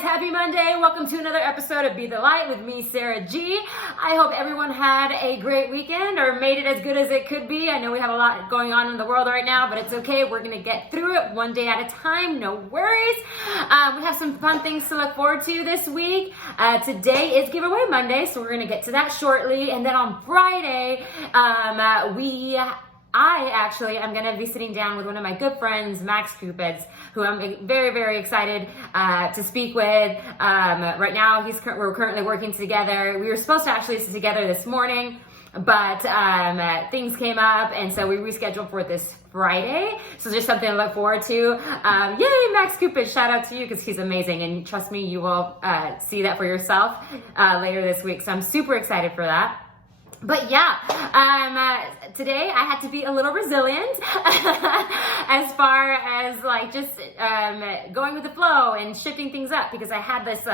guys, happy Monday. Welcome to another episode of Be the Light with me, Sarah G. I hope everyone had a great weekend or made it as good as it could be. I know we have a lot going on in the world right now, but it's okay. We're going to get through it one day at a time. No worries. We have some fun things to look forward to this week. Today is Giveaway Monday, so we're going to get to that shortly. And then on Friday, I'm going to be sitting down with one of my good friends, Max Cupids, who I'm very, very excited to speak with. Right now, we're currently working together. We were supposed to actually sit together this morning, but things came up, and so we rescheduled for this Friday. So just something to look forward to. Yay, Max Cupids! Shout out to you because he's amazing, and trust me, you will see that for yourself later this week. So I'm super excited for that. But yeah, today I had to be a little resilient as far as like just going with the flow and shifting things up, because I had this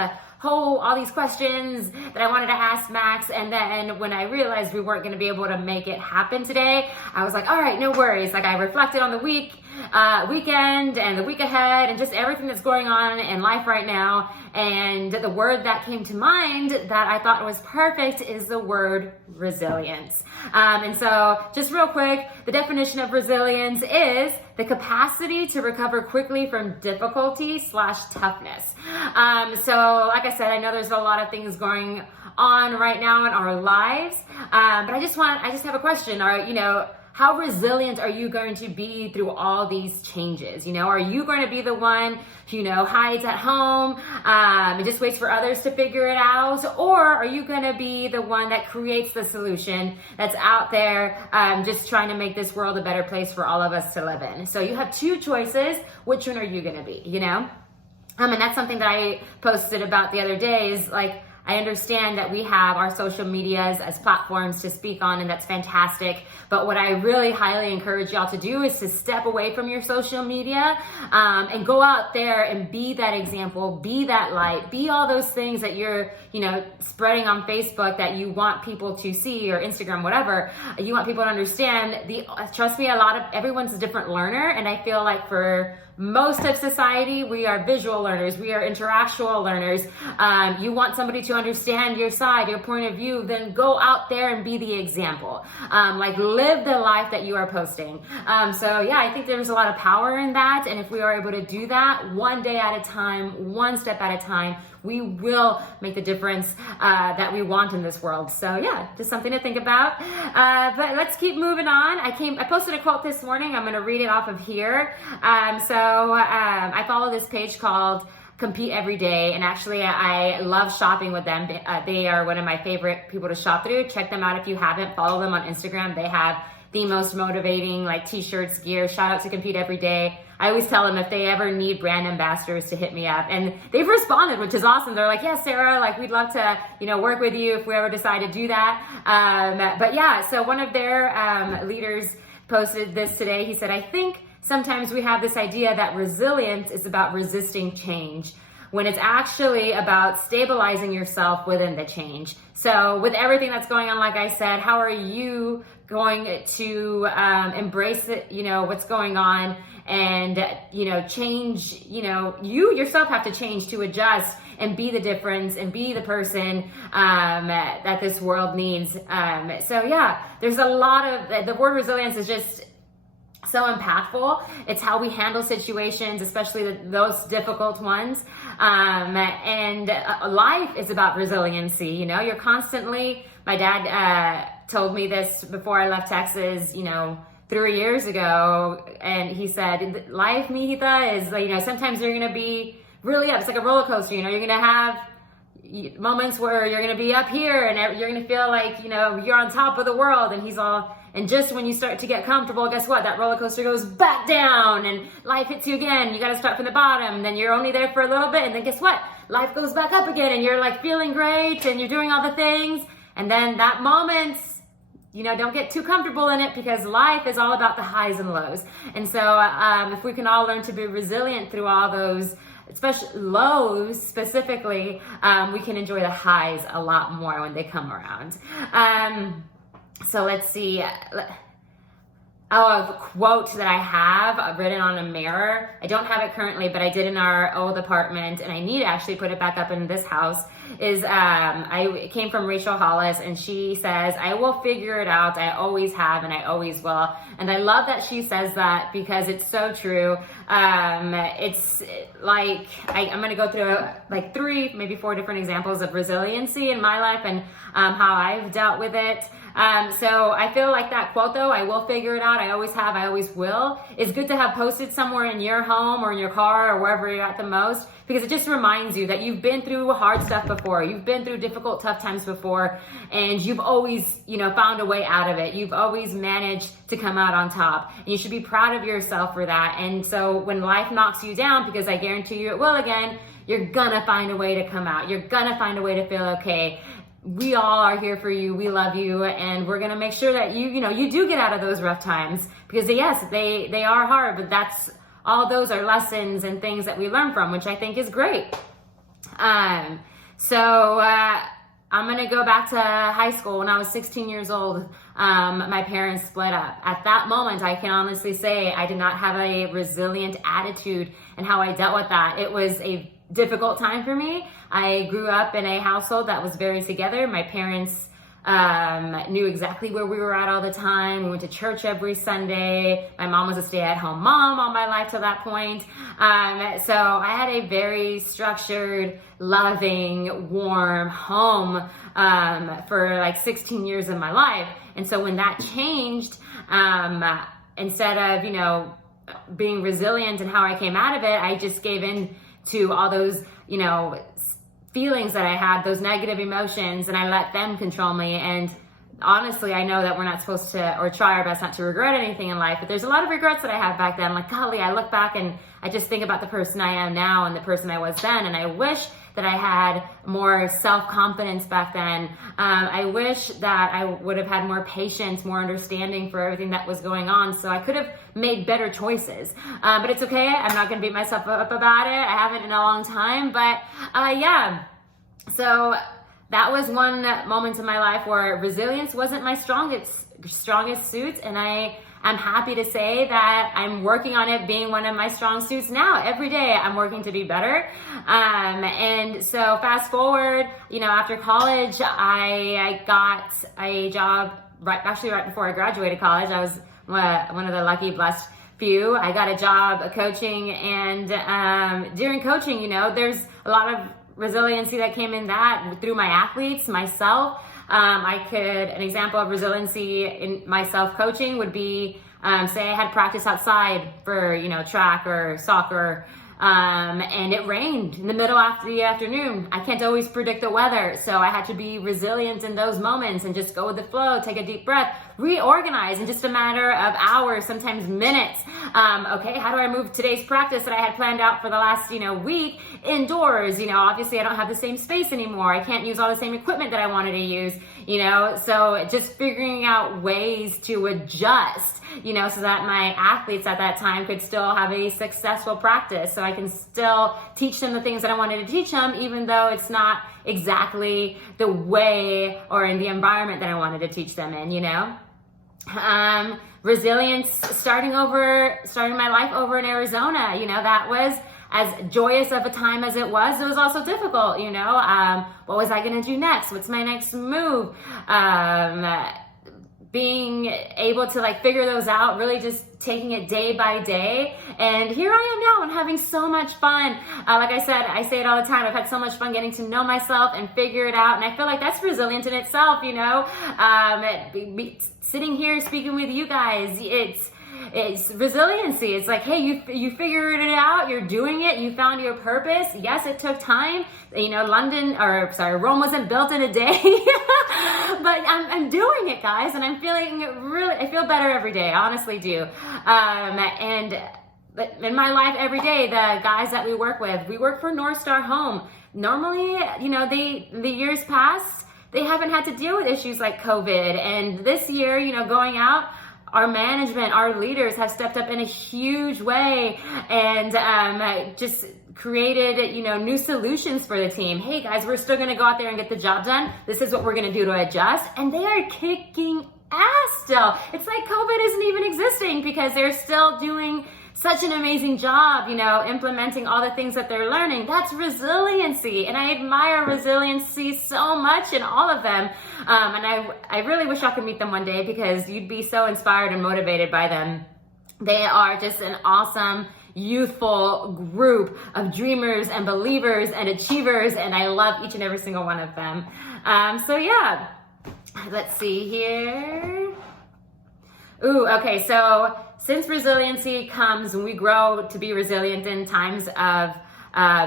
all these questions that I wanted to ask Max, and then when I realized we weren't going to be able to make it happen today, I was like, all right, no worries. Like, I reflected on the weekend and the week ahead and just everything that's going on in life right now, and the word that came to mind that I thought was perfect is the word resilience. And so just real quick, the definition of resilience is the capacity to recover quickly from difficulty/toughness. So like I said, I know there's a lot of things going on right now in our lives, but I just have a question. How resilient are you going to be through all these changes? Are you going to be the one who, hides at home and just waits for others to figure it out? Or are you going to be the one that creates the solution that's out there, just trying to make this world a better place for all of us to live in? So you have two choices. Which one are you going to be, And that's something that I posted about the other day is like, I understand that we have our social medias as platforms to speak on, and that's fantastic. But what I really highly encourage y'all to do is to step away from your social media and go out there and be that example, be that light, be all those things that you're, spreading on Facebook that you want people to see, or Instagram, whatever. You want people to understand. Trust me, everyone's a different learner, and I feel like for most of society, we are visual learners. We are interactual learners. You want somebody to understand your side, your point of view, then go out there and be the example. Live the life that you are posting. I think there's a lot of power in that. And if we are able to do that one day at a time, one step at a time, we will make the difference that we want in this world. So yeah, just something to think about. But let's keep moving on. I posted a quote this morning. I'm going to read it off of here. I follow this page called Compete Every Day, and actually I love shopping with them. They are one of my favorite people to shop through. Check them out if you haven't. Follow them on Instagram. They have the most motivating t-shirts, gear. Shout out to Compete Every Day. I always tell them if they ever need brand ambassadors to hit me up, and they've responded, which is awesome. They're like, yeah, Sarah, we'd love to, work with you if we ever decide to do that. So one of their leaders posted this today. He said, I think sometimes we have this idea that resilience is about resisting change, when it's actually about stabilizing yourself within the change. So with everything that's going on, like I said, how are you going to embrace it, what's going on, and change, you yourself have to change to adjust and be the difference and be the person that this world needs. There's a lot of, the word resilience is just so impactful. It's how we handle situations, especially those difficult ones. Life is about resiliency. You're constantly, my dad told me this before I left Texas, 3 years ago. And he said, life, mijita, is, sometimes you're going to be really up. It's like a roller coaster. You're going to have moments where you're going to be up here and you're going to feel like, you're on top of the world. And just when you start to get comfortable, guess what? That roller coaster goes back down and life hits you again. You got to start from the bottom. Then you're only there for a little bit. And then guess what? Life goes back up again and you're feeling great and you're doing all the things. And then that moment, don't get too comfortable in it, because life is all about the highs and lows. And so if we can all learn to be resilient through all those, especially lows specifically, we can enjoy the highs a lot more when they come around. So let's see. a quote that I have written on a mirror. I don't have it currently, but I did in our old apartment, and I need to actually put it back up in this house, it came from Rachel Hollis, and she says, "I will figure it out. I always have, and I always will." And I love that she says that because it's so true. It's like, I'm going to go through like 3, maybe 4 different examples of resiliency in my life and how I've dealt with it. So I feel like that quote though, "I will figure it out, I always have, I always will," is good to have posted somewhere in your home or in your car or wherever you're at the most, because it just reminds you that you've been through hard stuff before, you've been through difficult, tough times before, and you've always, found a way out of it. You've always managed to come out on top, and you should be proud of yourself for that. And so when life knocks you down, because I guarantee you it will again, you're gonna find a way to come out. You're gonna find a way to feel okay. We all are here for you. We love you, and we're gonna make sure that you do get out of those rough times, because yes, they are hard, but all those are lessons and things that we learn from, which I think is great. So I'm gonna go back to high school. When I was 16 years old, my parents split up. At that moment, I can honestly say I did not have a resilient attitude and how I dealt with that. It was a difficult time for me. I grew up in a household that was very together. My parents knew exactly where we were at all the time. We went to church every Sunday. My mom was a stay-at-home mom all my life to that point. So I had a very structured, loving, warm home for like 16 years of my life. And so when that changed, instead of, being resilient and how I came out of it, I just gave in to all those, feelings that I had, those negative emotions, and I let them control me. And honestly, I know that we're not supposed to, or try our best not to regret anything in life, but there's a lot of regrets that I have back then. Like, golly, I look back and I just think about the person I am now and the person I was then, and I wish that I had more self-confidence back then. I wish that I would have had more patience, more understanding for everything that was going on, so I could have made better choices. But it's okay. I'm not gonna beat myself up about it. I haven't in a long time, but yeah. So that was one moment in my life where resilience wasn't my strongest suit, and I'm happy to say that I'm working on it being one of my strong suits now. Every day I'm working to be better. And so fast forward, after college, I got a job right before I graduated college. I was one of the lucky, blessed few. I got a job coaching, and during coaching, there's a lot of resiliency that came in that through my athletes, myself. An example of resiliency in my self-coaching would be, say I had practice outside for, track or soccer, and it rained in the middle of the afternoon. I can't always predict the weather, so I had to be resilient in those moments and just go with the flow, take a deep breath, reorganize in just a matter of hours, sometimes minutes. Okay, how do I move today's practice that I had planned out for the last, week indoors? Obviously I don't have the same space anymore. I can't use all the same equipment that I wanted to use, so just figuring out ways to adjust, so that my athletes at that time could still have a successful practice. So I can still teach them the things that I wanted to teach them, even though it's not exactly the way or in the environment that I wanted to teach them in, Resilience, starting my life over in Arizona, that was as joyous of a time as it was also difficult, what was I going to do next? What's my next move? Being able to figure those out, really just taking it day by day. And here I am now and having so much fun. Like I said, I say it all the time. I've had so much fun getting to know myself and figure it out. And I feel like that's resilient in itself, sitting here speaking with you guys, it's resiliency. It's like, hey, you figured it out, you're doing it, you found your purpose. Yes, it took time. Rome wasn't built in a day, but I'm doing it, guys, and I feel better every day, I honestly do. And in my life every day, the guys that we work with, we work for North Star Home. Normally, the years past, they haven't had to deal with issues like COVID. And this year, going out, our management, our leaders have stepped up in a huge way and just created, new solutions for the team. Hey guys, we're still gonna go out there and get the job done. This is what we're gonna do to adjust. And they are kicking ass still. It's like COVID isn't even existing because they're still doing such an amazing job, implementing all the things that they're learning. That's resiliency. And I admire resiliency so much in all of them. And I really wish I could meet them one day because you'd be so inspired and motivated by them. They are just an awesome, youthful group of dreamers and believers and achievers. And I love each and every single one of them. So yeah, let's see here. Ooh, okay, so since resiliency comes when we grow to be resilient in times of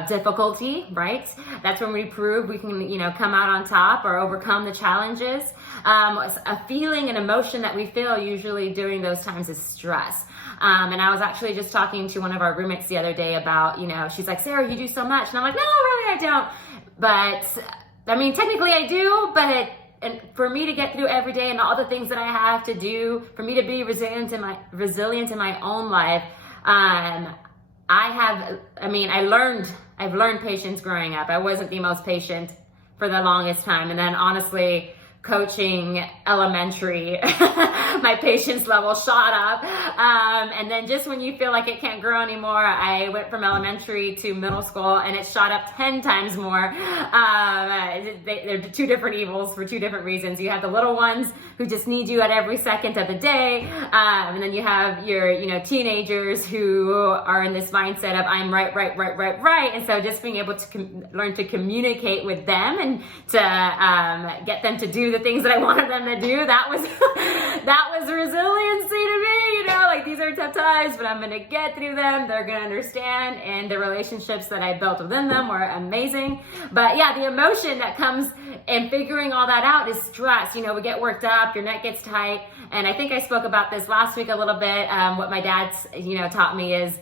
difficulty, right? That's when we prove we can, come out on top or overcome the challenges. A feeling, an emotion that we feel usually during those times is stress. And I was actually just talking to one of our roommates the other day about, she's like, Sarah, you do so much. And I'm like, no, really, I don't. But I mean, technically I do, but and for me to get through every day and all the things that I have to do, for me to be resilient in my own life, I've learned patience growing up. I wasn't the most patient for the longest time. And then honestly, coaching elementary, my patience level shot up. And then just when you feel like it can't grow anymore, I went from elementary to middle school and it shot up 10 times more. They're two different evils for two different reasons. You have the little ones who just need you at every second of the day. And then you have your, teenagers who are in this mindset of I'm right. And so just being able to learn to communicate with them and to get them to do the things that I wanted them to do, that was resiliency to me, like these are tough times, but I'm going to get through them. They're going to understand, and the relationships that I built within them were amazing. But yeah, the emotion that comes in figuring all that out is stress. We get worked up, your neck gets tight, and I think I spoke about this last week a little bit. What my dad, taught me is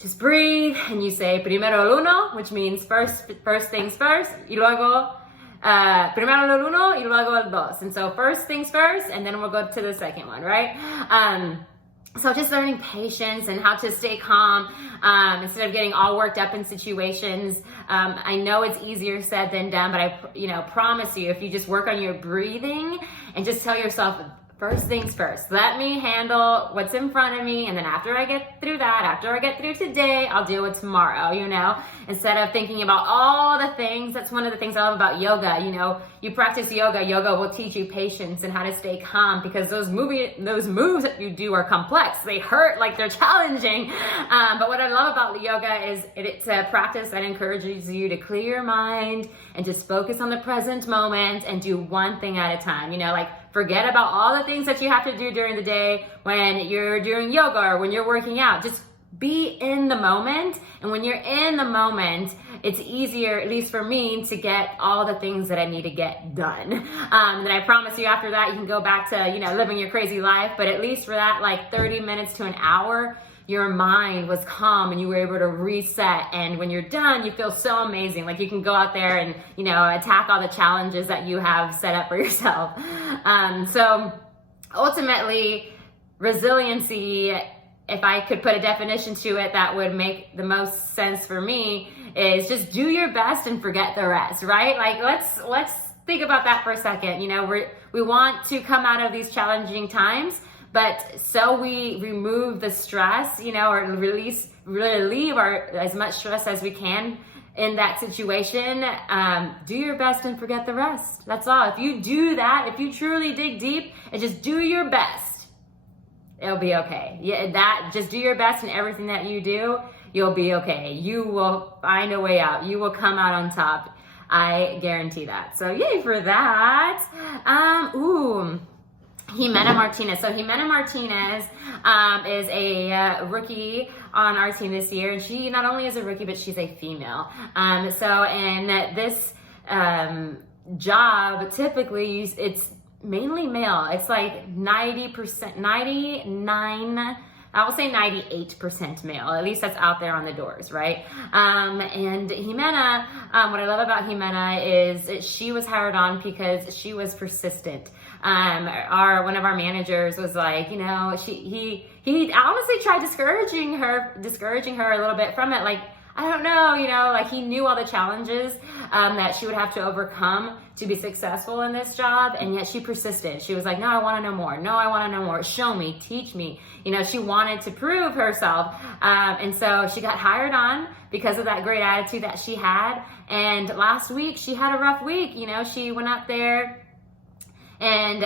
just breathe, and you say primero el uno, which means first things first, y luego primero el uno y luego el dos. And so first things first, and then we'll go to the second one, right? So just learning patience and how to stay calm instead of getting all worked up in situations. I know it's easier said than done, but I promise you, if you just work on your breathing and just tell yourself, first things first, let me handle what's in front of me. And then after I get through that, after I get through today, I'll deal with tomorrow, instead of thinking about all the things. That's one of the things I love about yoga. You practice yoga will teach you patience and how to stay calm, because those moves that you do are complex. They hurt, like they're challenging. But what I love about yoga is it's a practice that encourages you to clear your mind and just focus on the present moment and do one thing at a time. Forget about all the things that you have to do during the day when you're doing yoga or when you're working out. Just be in the moment. And when you're in the moment, it's easier, at least for me, to get all the things that I need to get done. And then I promise you after that, you can go back to, living your crazy life. But at least for that, 30 minutes to an hour, your mind was calm and you were able to reset. And when you're done, you feel so amazing. You can go out there and, attack all the challenges that you have set up for yourself. So ultimately, resiliency, if I could put a definition to it that would make the most sense for me, is just do your best and forget the rest, right? Let's think about that for a second. We want to come out of these challenging times, but so we remove the stress, or relieve as much stress as we can in that situation. Do your best and forget the rest. That's all. If you do that, if you truly dig deep and just do your best, it'll be okay. Just do your best in everything that you do. You'll be okay. You will find a way out. You will come out on top. I guarantee that. So yay for that. Jimena Martinez. So Jimena Martinez is a rookie on our team this year, and she not only is a rookie, but she's a female. So in this job, typically it's mainly male. It's 90%, 99, I will say 98% male. At least that's out there on the doors, right? And Jimena, what I love about Jimena is she was hired on because she was persistent. One of our managers was like, he honestly tried discouraging her a little bit from it. I don't know, like he knew all the challenges that she would have to overcome to be successful in this job. And yet she persisted. She was like, no, I want to know more. No, I want to know more. Show me, teach me. She wanted to prove herself. And so she got hired on because of that great attitude that she had. And last week she had a rough week. She went out there and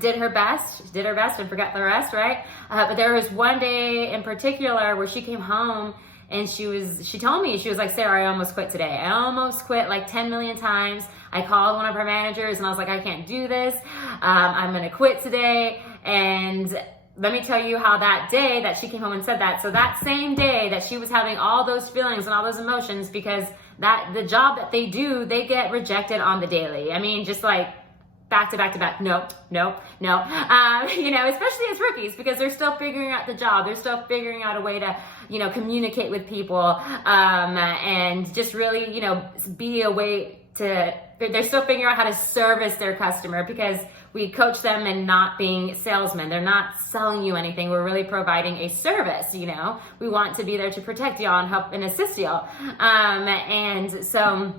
did her best and forgot the rest, right? But there was one day in particular where she came home and she told me, she was like, Sarah, I almost quit today. I almost quit like 10 million times. I called one of her managers and I was like, I can't do this. I'm going to quit today. And let me tell you how that day that she came home and said that. So that same day that she was having all those feelings and all those emotions, because the job that they do, they get rejected on the daily. I mean, just like back to back to back. No. Especially as rookies, because they're still figuring out the job. They're still figuring out a way to, communicate with people, and just really, be a way to, they're still figuring out how to service their customer, because we coach them in not being salesmen. They're not selling you anything. We're really providing a service, We want to be there to protect y'all and help and assist y'all. And so,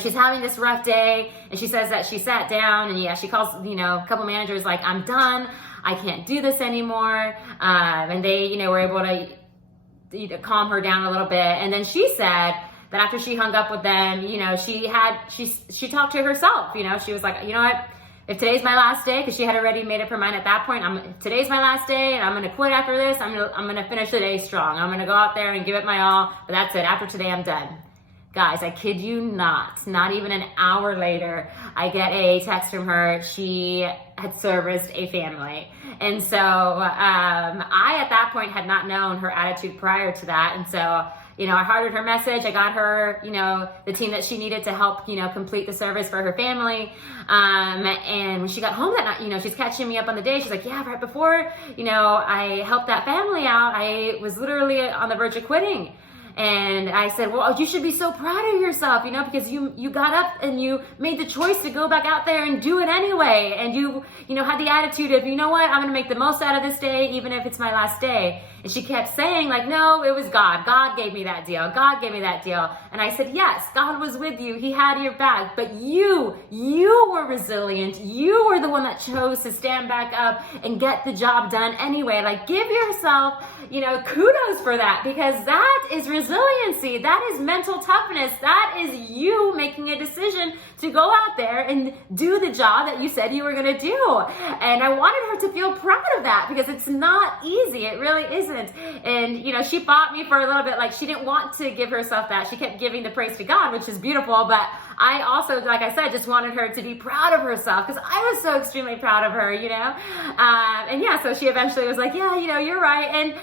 she's having this rough day, and she says that she sat down and she calls, a couple managers like, I'm done. I can't do this anymore. And they, were able to calm her down a little bit. And then she said that after she hung up with them, she talked to herself, she was like, you know what? If today's my last day, because she had already made up her mind at that point, today's my last day and I'm going to quit after this. I'm going to finish the day strong. I'm going to go out there and give it my all, but that's it. After today, I'm done. Guys, I kid you not even an hour later, I get a text from her. She had serviced a family. And so I, at that point, had not known her attitude prior to that. And so, I hearted her message. I got her, the team that she needed to help, complete the service for her family. And when she got home that night, she's catching me up on the day. She's like, yeah, right before, I helped that family out, I was literally on the verge of quitting. And I said, well, you should be so proud of yourself, because you got up and you made the choice to go back out there and do it anyway. And you had the attitude of, you know what, I'm going to make the most out of this day, even if it's my last day. And she kept saying like, no, it was God. God gave me that deal. God gave me that deal. And I said, yes, God was with you. He had your back, but you were resilient. You were the one that chose to stand back up and get the job done anyway. Like, give yourself, kudos for that, because that is resiliency. That is mental toughness. That is you making a decision to go out there and do the job that you said you were going to do. And I wanted her to feel proud of that, because it's not easy. It really isn't. And, she fought me for a little bit. Like, she didn't want to give herself that. She kept giving the praise to God, which is beautiful. But I also, like I said, just wanted her to be proud of herself, because I was so extremely proud of her, so she eventually was like, yeah, you're right. And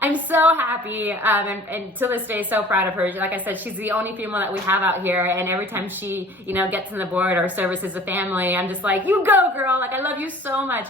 I'm so happy, and to this day, so proud of her. Like I said, she's the only female that we have out here, and every time she, gets on the board or services a family, I'm just like, you go, girl. Like, I love you so much.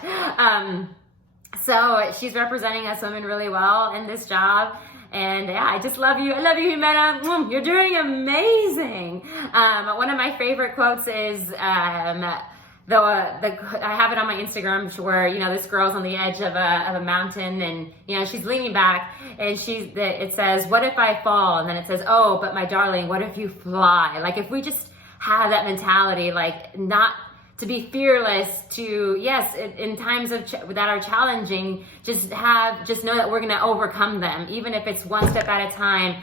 So she's representing us women really well in this job. And yeah, I just love you. I love you, Jimena. You're doing amazing. One of my favorite quotes is, I have it on my Instagram where, this girl's on the edge of a mountain, and, she's leaning back, and it says, what if I fall? And then it says, oh, but my darling, what if you fly? Like, if we just have that mentality, like, not to be fearless, to, yes, in times that are challenging, just know that we're going to overcome them, even if it's one step at a time,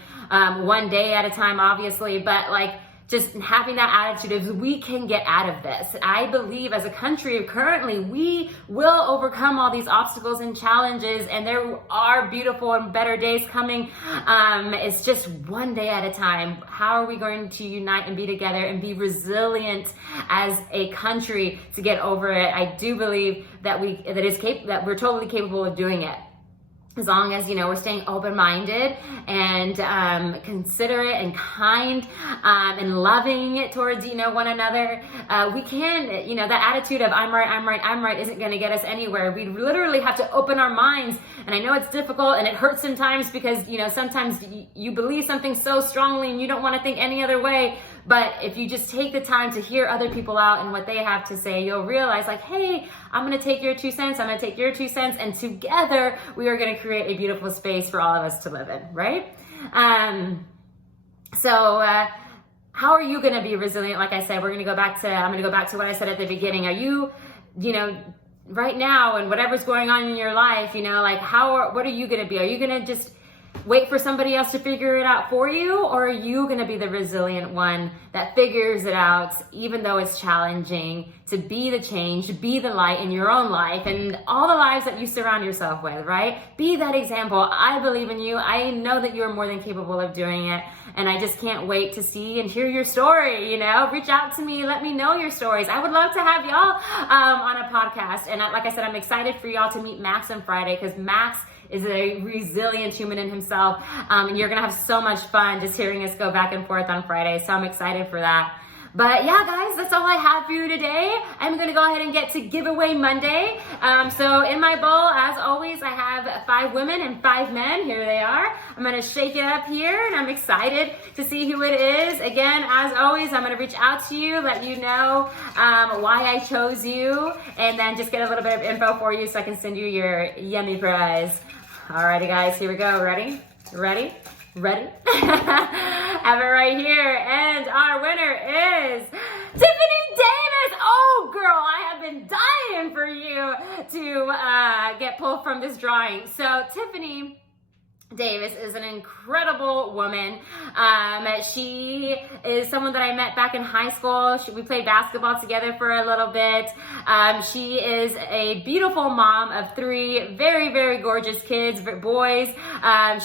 one day at a time, obviously, but like, just having that attitude of, we can get out of this. I believe as a country currently, we will overcome all these obstacles and challenges, and there are beautiful and better days coming. It's just one day at a time. How are we going to unite and be together and be resilient as a country to get over it? I do believe that that we're totally capable of doing it, as long as, we're staying open-minded and considerate and kind and loving towards, one another. We can, that attitude of I'm right isn't going to get us anywhere. We literally have to open our minds. And I know it's difficult and it hurts sometimes, because, sometimes you believe something so strongly and you don't want to think any other way. But if you just take the time to hear other people out and what they have to say, you'll realize like, hey, I'm going to take your 2 cents. I'm going to take your 2 cents. And together we are going to create a beautiful space for all of us to live in, right? So, how are you going to be resilient? Like I said, I'm going to go back to what I said at the beginning. Are you, right now and whatever's going on in your life, like what are you going to be? Are you going to just wait for somebody else to figure it out for you? Or are you going to be the resilient one that figures it out, even though it's challenging, to be the change, to be the light in your own life and all the lives that you surround yourself with, right? Be that example. I believe in you. I know that you're more than capable of doing it. And I just can't wait to see and hear your story, Reach out to me. Let me know your stories. I would love to have y'all on a podcast. And like I said, I'm excited for y'all to meet Max on Friday, because Max is a resilient human in himself. And you're going to have so much fun just hearing us go back and forth on Friday. So I'm excited for that. But yeah, guys, that's all I have for you today. I'm going to go ahead and get to Giveaway Monday. So in my bowl, as always, I have 5 women and 5 men. Here they are. I'm going to shake it up here, and I'm excited to see who it is. Again, as always, I'm going to reach out to you, let you know why I chose you, and then just get a little bit of info for you so I can send you your yummy prize. Alrighty, guys, here we go. Ready? Have it right here. And our winner is Tiffany Davis. Oh, girl, I have been dying for you to get pulled from this drawing. So Tiffany Davis is an incredible woman. She is someone that I met back in high school. We played basketball together for a little bit. She is a beautiful mom of 3 very, very gorgeous kids, boys.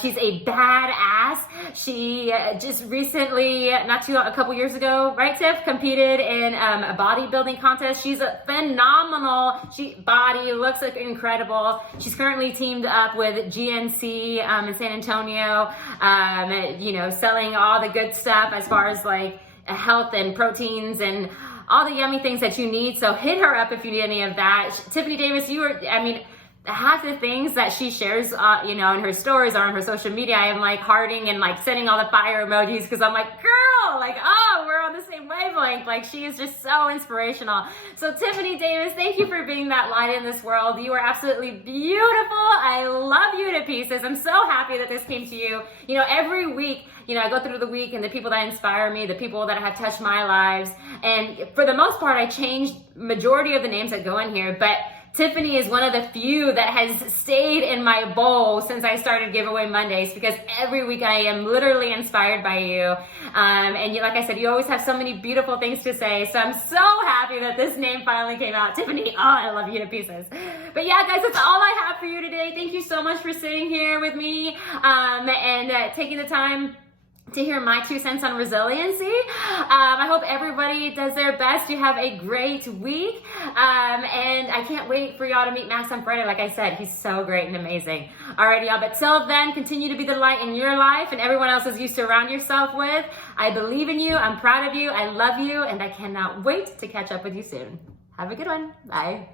She's a badass. She just recently, a couple years ago, right, Tiff, competed in a bodybuilding contest. She's a phenomenal. Body looks like incredible. She's currently teamed up with GNC in San Antonio, selling all the good stuff as far as like health and proteins and all the yummy things that you need. So hit her up if you need any of that. Tiffany Davis, half the things that she shares, in her stories or on her social media, I am like hearting and like sending all the fire emojis, because I'm like, girl, like, oh, we're on the same wavelength. Like, she is just so inspirational. So Tiffany Davis, thank you for being that light in this world. You are absolutely beautiful. I love you to pieces. I'm so happy that this came to you. Every week, I go through the week and the people that inspire me, the people that have touched my lives. And for the most part, I changed majority of the names that go in here, but Tiffany is one of the few that has stayed in my bowl since I started Giveaway Mondays, because every week I am literally inspired by you. And like I said, you always have so many beautiful things to say. So I'm so happy that this name finally came out. Tiffany, I love you to pieces. But yeah, guys, that's all I have for you today. Thank you so much for sitting here with me and taking the time to hear my 2 cents on resiliency. I hope everybody does their best. You have a great week. And I can't wait for y'all to meet Max on Friday. Like I said, he's so great and amazing. Alrighty, y'all. But till then, continue to be the light in your life and everyone else's you surround yourself with. I believe in you. I'm proud of you. I love you. And I cannot wait to catch up with you soon. Have a good one. Bye.